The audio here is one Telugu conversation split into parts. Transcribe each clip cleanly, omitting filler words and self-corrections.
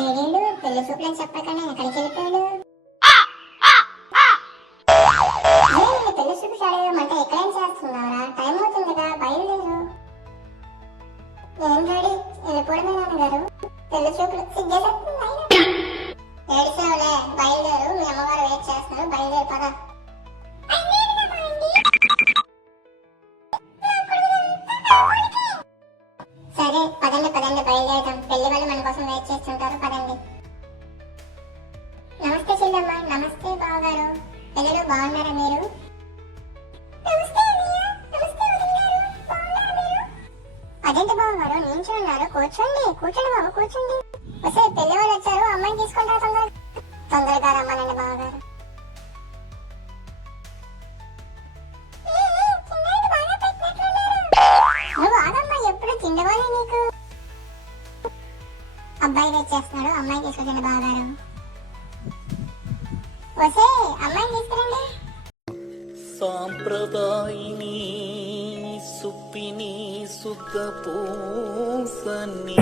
ఏడేడు పెళ్లి చూపులని చెప్పకుండా ఎక్కడికి వెళ్ళిపోయాడు? పెళ్లి చూపు చదవమంటే ఎక్కడేం చేస్తున్నారా? టైం అవుతుంది కదా, బయలుదేరు. ఏం రెడీ వెళ్ళిపోవడమే నాన్నగారు. పెళ్లి చూపులు సిగ్గేసేస్తుంది. ఏడిసేవులే, బయలుదేరు. మీ అమ్మగారు వెయిట్ చేస్తున్నారు, బయలుదేరు పద. సరే పదండి పదండి, బయలుదేరుతాం. పెళ్లి వాళ్ళు మన కోసం వెయిట్ చేస్తుంటారు, పదండి. నమస్తే చెల్లమ్మ. నమస్తే బావగారు. పిల్లలు బాగున్నారా మీరు? అదేంటి బావగారు నించున్నారు? కూర్చోండి కూర్చోండి బాబు, కూర్చోండి. వస్తే పెళ్లి వాళ్ళు వచ్చారు, అమ్మాయిని తీసుకుంటారు. తొందరగా రమ్మనండి బావగారు. నువ్వు ఆగమ్మా, ఎప్పుడు తిండివాళ్ళే నీకు. అబ్బాయి వెయిట్ చేస్తున్నాడు, అమ్మాయి తీసుకొచ్చండి బావగారు. వస్తే అమ్మాయిని తీసుకురండి. సాంప్రదాయిని సుప్పిని సుఖ పూసని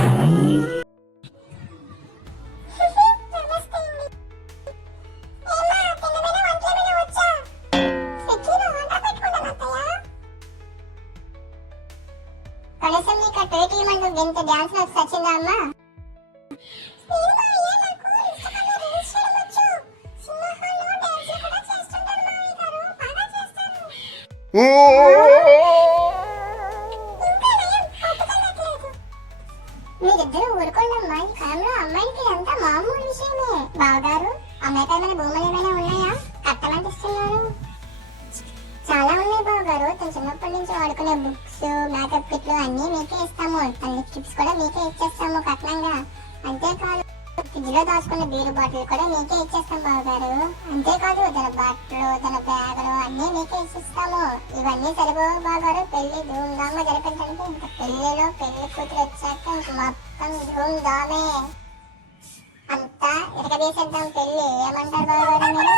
కనీసం నీకు పేటీఎం వింత డాన్స్ నాకు సచ్చిందా అమ్మా? మీరిద్దరు ఊరుకోండమ్మా. ఈ కాలంలో అమ్మాయికి అంతా మామూలు విషయమే. బావగారు, అమ్మాయికి ఏమైనా భూములు ఏమైనా ఉన్నాయా? కట్టమంటిస్తున్నారు. చాలా ఉన్నాయి బావగారు. తను చిన్నప్పటి నుంచి వాడుకునే బుక్స్, మేకప్ కిట్లు అన్ని మీకే ఇస్తాము. తన లిప్స్టిక్స్ కూడా మీకే ఇచ్చేస్తాము కట్నంగా. అంతేకాదు, ఫ్రిడ్జ్ లో దాచుకున్న బీరు బాటిల్ కూడా మీకే ఇచ్చేస్తాం బావగారు. అంతేకాదు, తన బట్టలు, తన బ్యాగులు అన్ని మీకే ఇచ్చిస్తాము. ఇవన్నీ సరిపోవు బావగారు. పెళ్లి ధూమ్ధామ్గా జరిపించడానికి ఇంకా పెళ్లిలో పెళ్లి కూతురు వచ్చాక ఇంక మొత్తం ధూమ్ధామే. అంతా ఇరగదీసేద్దాం పెళ్లి. ఏమంటారు బావగారు మీరు?